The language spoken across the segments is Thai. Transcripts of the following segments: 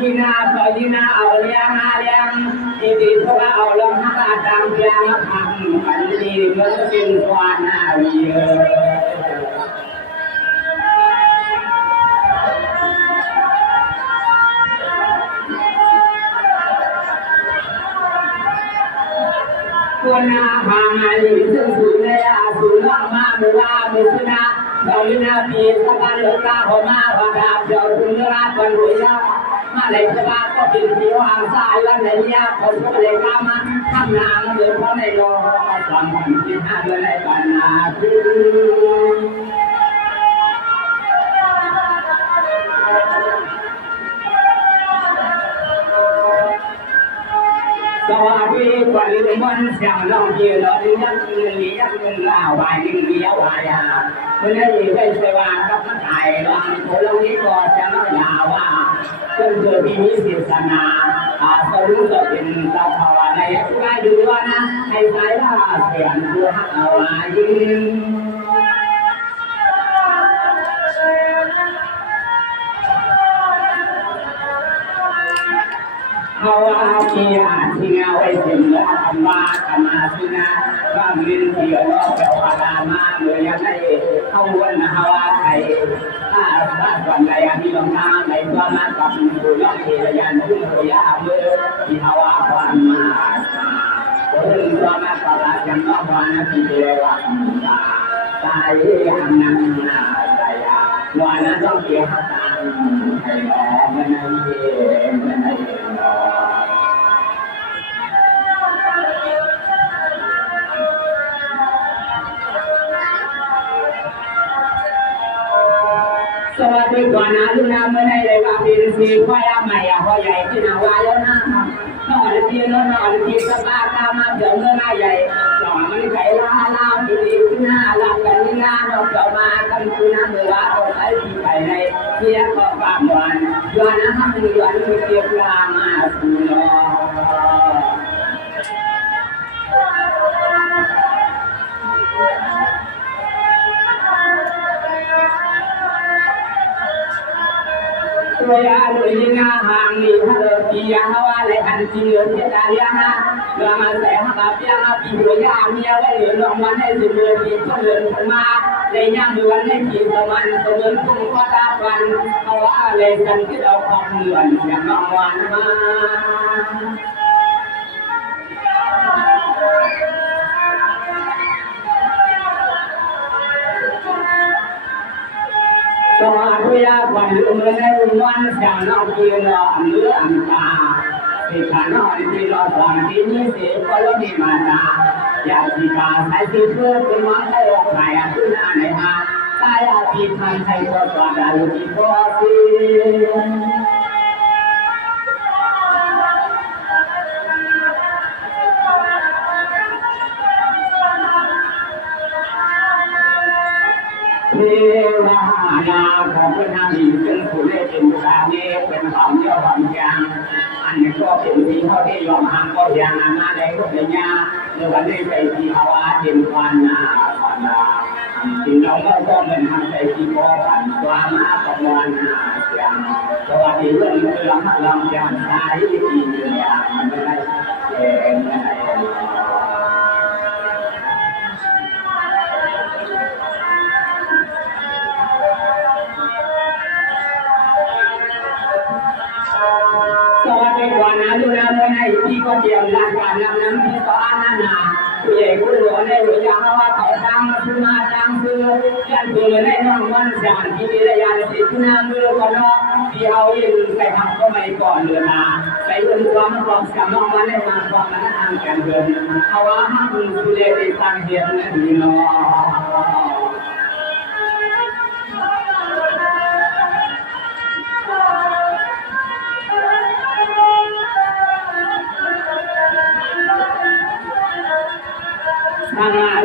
ยีนาพอยีนาเอาเลี้ยงหาเลี้ยงดีๆเพราะว่าเอาลงหาตามเลี้ยงมาทำกันดีเมื่อเป็นความน่าวิเยคนอาหารซึ่งสุดเลยสุดมากมาเมื่อว่าเมื่อชนะเราลินาปีสักการเลือกตั้งเขามาว่าดาบเจ้าคุณราชวันรวยมาเลยสบายก็เป็นที่วางสายวันไหนยากคนก็เลยกล้ามาทำนางเดินเพราะในโลกความฝันที่ห้าเดือนในปัญหาสวัสดีกว่าลืมวันเสียงร้องเกี่ยวกับเรื่องเงินลาววายเรื่องเลี้ยววายเมื่อได้ไปสว่างกับมันไทยร้องโผล่นี้ก็จะไม่ยาวว่าจนเกิดมีศิษนาสรุปจะเป็นเจ้าภาวนาอย่างไรดูว่านะให้สายว่าเสียงตัวหักเอาไว้เขาว่าที่เอาไว้ถึงแล้วทำมาทำมาสินะก็มีเดียวก็เป็นพารามาเมื่อยังได้เข้าวันนะว่าใครถ้าวันใดที่ลงน้ำในตัวมากับผู้ยอดเทียนผู้ตัวยาเมื่อที่เขาว่าความมาถึงตัวมากับยังก็วันที่เดียวตายยังนั้นนะตายวันนั้นต้องเกี่ยวกับตายมันนั่นเองมันนั่นเองสวัสดีก่อนนะลูกน้ำเมื่อไหร่เลยว่าเป็นสีควายใหม่พ่อใหญ่ที่นาวาแล้วนะนอนที่นอนที่สบายตามาเดี๋ยวเมื่อไหร่ใหญ่หล่อมันไก่ลาดีที่หน้าลากันนี่หน้าเราเจ้ามากันที่หน้าเมื่อว่าเอาไปที่ไปในเที่ยงก็ปากหวานย้อนนะฮะมีย้อนมีเกี่ยวลามาสุนตัวอย่างเลยนะหางมีฮัลโหลที่ยังว่าเลยอันที่เหลือที่ตาเลี้ยงนะเรามาใส่ฮัลโหลที่ยังปีหัวยามีอะไรเหลือลงมาให้สิบเดือนที่ก็เดินขึ้นมาเลยยังมีวันให้ที่ประมาณตัวเดินพุ่งก็ตาฟันเขาว่าเลยสันที่เราความเหนื่อยอย่างบางวันมาสวัสดีวันลุงเมื่อในวันจันทร์เราเกี่ยวกับเรื่องตาที่ขานอนที่เราสอนที่นี่เสียก็แล้วมีมาตาอยากที่ตาใช้ที่เพื่อเป็นวันได้ออกไหนขึ้นอะไรมาตายอาทิตย์ทันใช้ก็ตอนได้ที่พอสิเทวานาของพระนามดีเป็นผู้เล่นเป็นสามีเป็นความเยอะความยังอันนี้ก็เป็นที่เขาที่ยอมหางก็ยังมาในพวกนี้เมื่อวันนี้ไปที่ภาวะเป็นความนาความนาถึงเราก็ต้องเป็นทางใจที่พอผ่านความมาประมวลเสียงสวัสดีเรื่องเรื่องลำยานสายที่อย่างไม่ได้ไม่ได้ดูแลเมื่อในที่ก็เตรียมรายการน้ำที่ต่ออานานาผู้ใหญ่ผู้หลวงในหัวยางว่าเขาตั้งมาซื้อมาตั้งซื้อยันเบื่อในน้องมันจานที่มีระยะติดน้ำมือก็นอกที่เอาเองใส่ทำก็ไม่ก่อนเดือนนาใส่เงินความมันบอกสามองมันได้มาความมันทางการเงินเขาว่าห้ามดูแลในทางเดียนนั่นดีเนาะ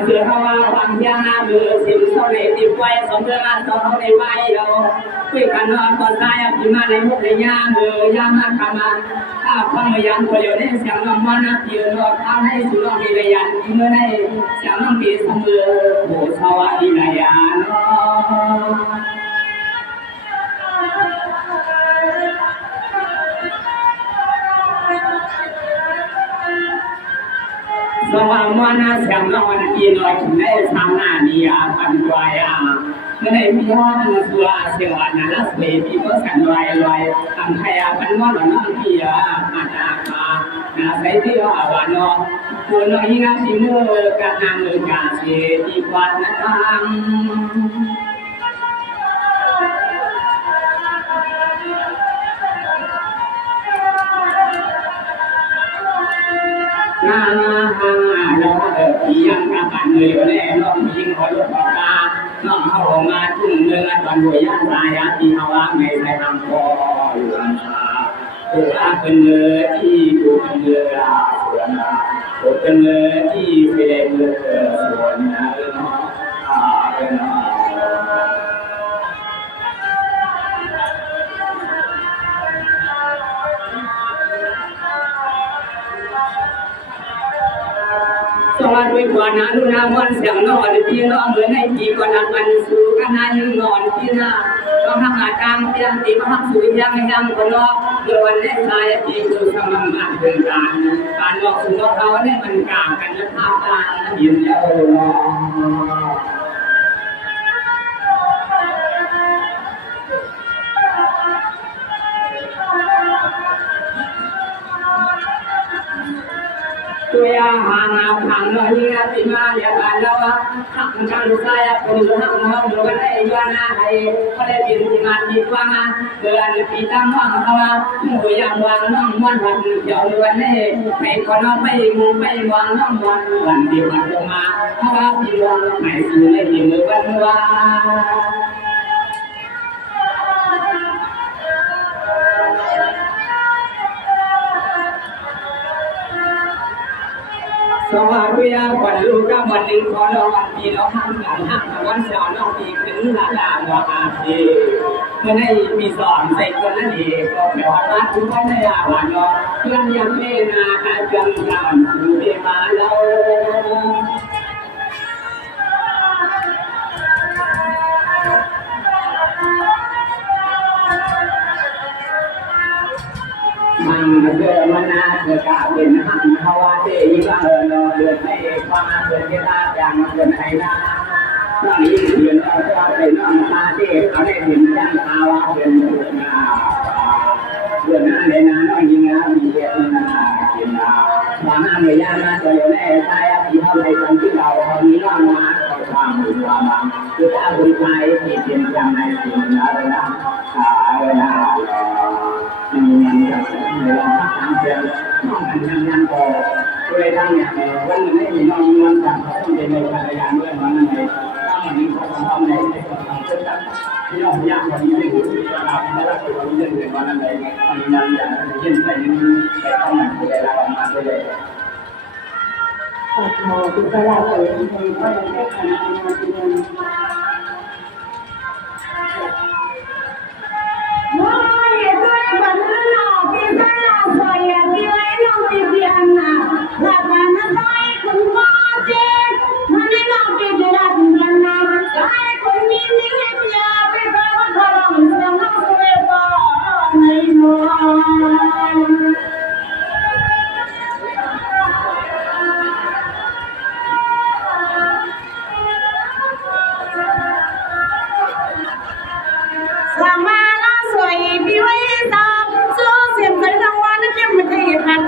เสือเขาว่าความยานามือสิบเท่าในติดไว้สองเดือนสองเท่าในใบเราคุยกันนอนก่อนตายพิมาในมุกในยามือยามาทำมาถ้าฟังมายันตัวเดียวได้เสียงน้องมันนะยืนรอข้าวให้สุรมีระยะเมื่อได้เสียงน้องมีเสมอโบสาวดีระยะเนาะ สว่างมานาเสียงนอนอีนอยในทางหน้านี้ปันวายในมีห้องสัวเสียงวันนั้นสเปปีก็สันลอยทำให้ปันว่าหลอนที่อาณาคาใส่ที่ว่าวันนอตัวน้อยงานที่มือการนำมือกาเสียที่วันนั้นน้าน้องที่ยังกำปั้นเลยแน่น้องยิงคอยลูกปากาน้องเข้ามาทุ่งเนื้อตอนรวยย่างตายที่เขาว่าไม่ใช่ทำพออยู่ลำบากตัวเป็นเนื้อที่ดูเป็นเนื้อส่วนตัวเป็นเนื้อที่เป็นเนื้อส่วนน้องเป็นน้องสวัสดีกว่านั้นลูกน้ำวันเสียงนอนพี่น้องเหมือนให้จีก่อนนั้นมันสู้กันนั้นยังนอนพี่น้าต้องทำงานกลางเตียงตีมาทำสู้ยังคนนอกเดือนเล่นชายตีคือสมมาเดินการบอกสู่เขาเนี่ยมันกลางกันจะทำการยินแล้วตัวอย่างหางเอาหางเราที่ติมาอย่างไรแล้วหักกันใส่คนหักน้องเราก็ได้ย้อนหน้าให้ก็ได้เป็นที่มาดีกว่าเดือนปีตั้งว่างเขาว่าตัวอย่างวางน้องวันวันเดียววันนี้ไม่ก็น้องไม่มุงไม่วางน้องวันเดียวมันลงมาเพราะว่าพี่วางไม่ซื้อเลยมือวันว่าสวัสดีวันลูกก็วันนี้ขอรอวันที่เราทำกันวันเสาร์น้องปีขึ้นหลานว่าทีเมื่อให้มีสอนใส่คนนั่นเองก็แปลว่าทุกคนในวันเนาะเพื่อนยังไม่นาการจังการดูเดมาเรามันเกิดมันน่าเกิดการเป็นหันเขาว่าเจ๊ยิ่งเดือนให้ความเกิดที่น่าอย่างมันเกิดให้น่าตอนนี้เดือนเราจะเป็นน้องมาเจ๊เขาได้เห็นย่างตาว่าเป็นเดือนนั้นในนั้นน้องยิ่งนะมีเยอะนะกินนะบางอันเลยย่างนะตัวแน่ใช่ที่เขาในตรงที่เราเขามีน้องมาเขาความหรือความคือถ้าบริการที่เป็นอย่างไรสิ่งนั้นเลยนะเลยนะมันจะในลำพังเสียงน้องกันยังพอเลยทั้งเนี่ยวันนี้มีน้องมันต่างเขาต้องเป็นในการยานด้วยมันในถ้ามันมีความทำในความเชื่อใจที่น้องยากกว่านี้ไม่รู้ที่จะทำแล้วก็รู้เรื่องในวันนั้นเลยมันอย่างเช่นไปเข้ามาในเวลาประมาณเลยขอขอพิจารณาตัวเองก็ยังได้ทำงานที่นั่นว้าวอย่างไรวันนั้นเราพิจารณาตัวเองที่ไรเราพิจารณาหลักการนั้นได้คุณพ่อเจ้มันให้เราพิจารณาได้คนนี้นี่ให้พิจารณาไปก็พอเราเสียงเราสวยกว่าในน้อง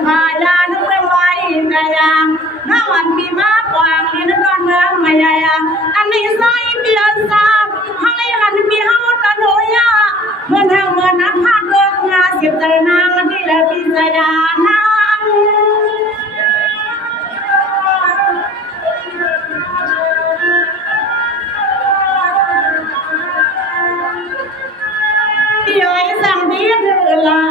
พายานึกไม่ไหวไงยังน้าวันปีมากกว่านี่นึกตอนเมืองไม่ใหญ่อันนี้ใส่เบียร์ซาฮังไอหันมีห้าวกันโหยาเมื่อทางเมื่อนักพากเลิกงานเสียบใจนางที่แล้วปีสยานางเดี๋ยวสั่งเบียร์เธอละ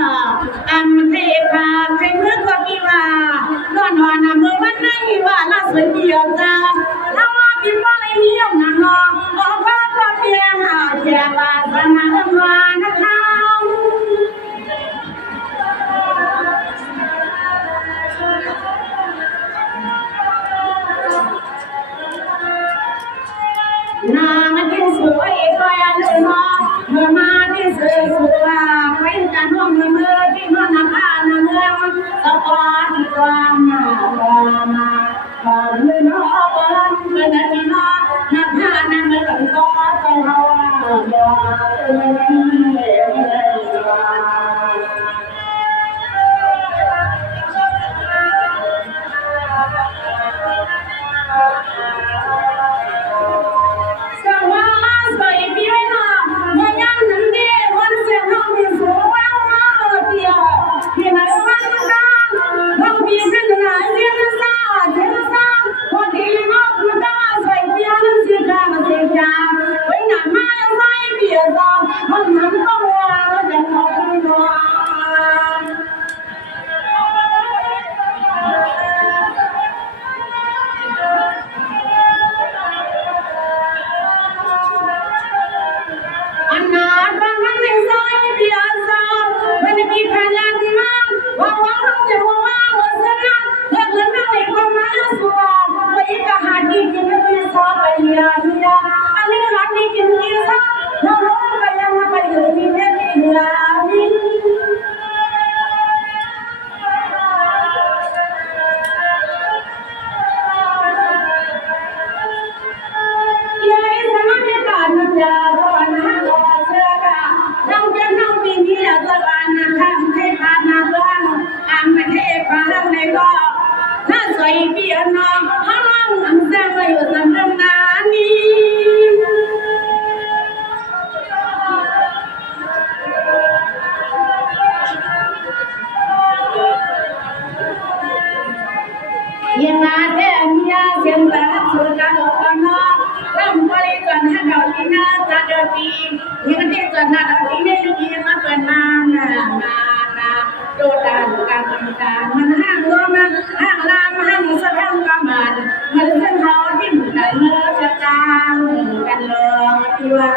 อันเทพาใครเมื่อก็มีว่านอนหัวหน้าเมื่อวันไหนว่าล่าสุดเดียวจ้าถ้าว่าพี่ว่าอะไรเยี่ยมนะน้องบอกว่าก็เพียงแค่ว่าสนาเมื่อนะคะนางที่สวยก็ยังเลยมองเมื่อมาที่สวยสุดว่าไปกันห้องเมื่อที่มันนาคาเมืองสะพานกลางมา ปีนี่มันเด็กจนหน้าตาปีเนี่ยดีมาเปิดมาโดดดันการมันห้างล้อมันห้างลามห้างสะพังก็มันเส้นเขาที่มันไหนเมื่อจะจางกันเลยที่ว่า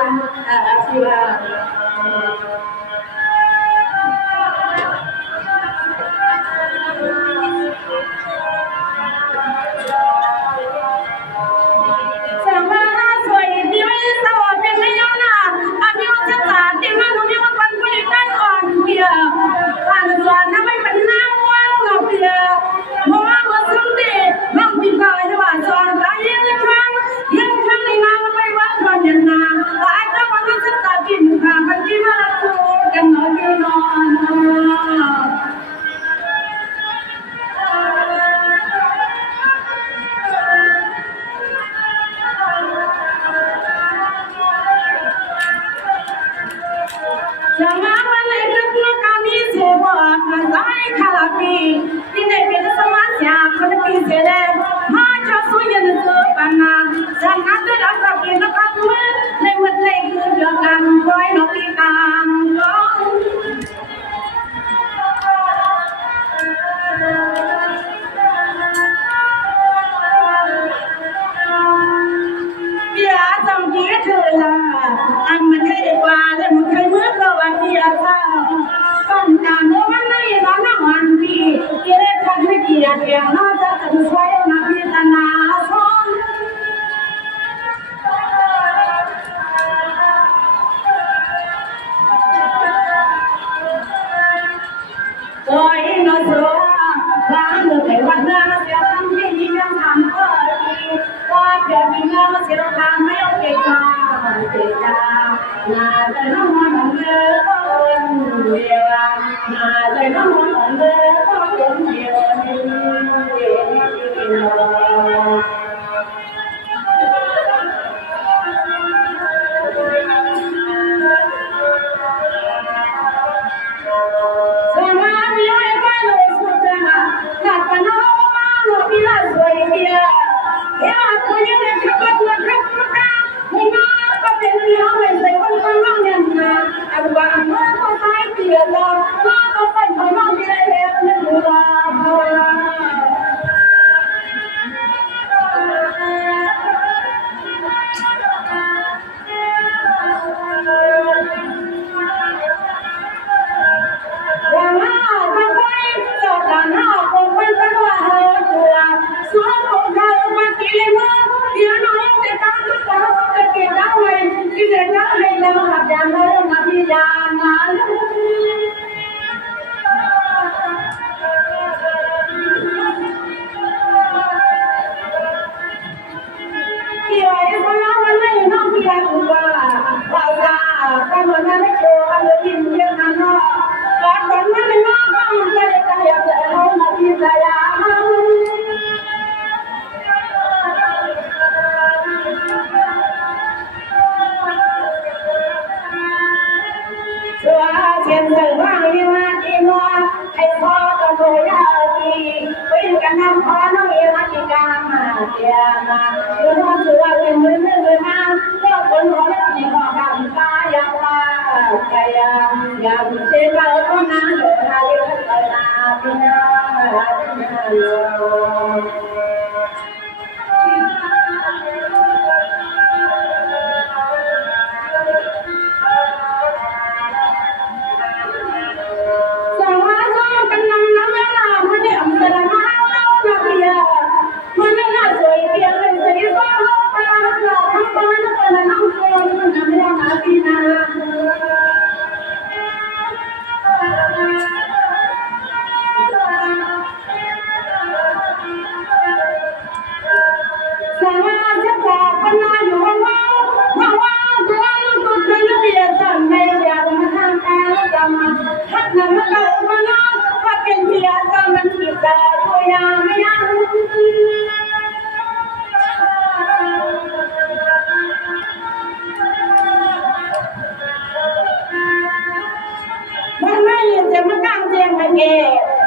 ไปเกะ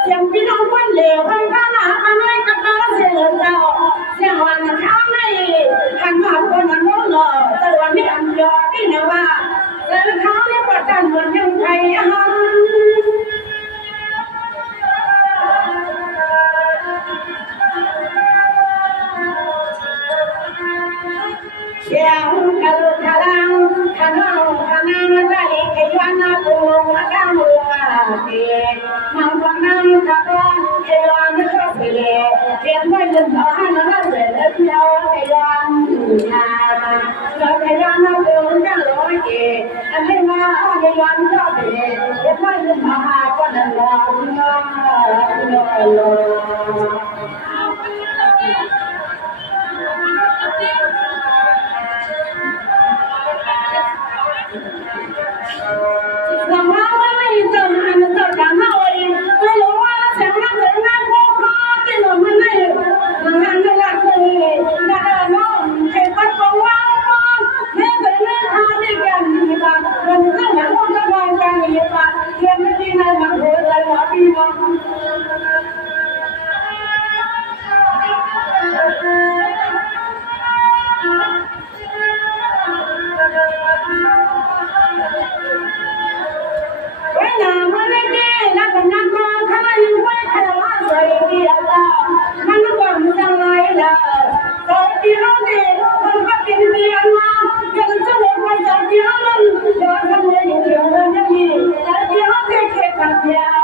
เสียงพี่น้องคนเหลวคนข้าหนาอันน้อยกระเป๋าเสียเจ้าเสียงวันข้าไม่ขันมาคนนั้นน้องหล่อแต่วันนี้อันยอดที่นะว่าแต่เขาเนี่ยประจันเหมือนยังไงฮันเสียงกระลุกกระลังขนมขนานใจขยันตุงมาดังรัวเสียงมังกรนั่งกระโดดขยันก็เสียเสียงไม่ยืนต่อให้เราเสียเที่ยวขยันนาเราขยันตุงจังร้อยเกะอันนี้มาขยันก็เสียเสียงไม่ยืนต่อให้ก็ดังเราโลสำหรับว่าไม่เจอหันเจอกันเท่าเองไม่รู้ว่าเสียงนักเสียงนักพวกเขาที่หลงมันไม่มันหันไม่รักเลยแต่น้องเห็นปัดของว่าแม่เคยเล่นทางด้วยกันมีบ้างมันก็เหมือนพวกจะมองกันมีบ้างเรียนไม่ดีในบางเรื่องอะไรวะพี่น้องYeah.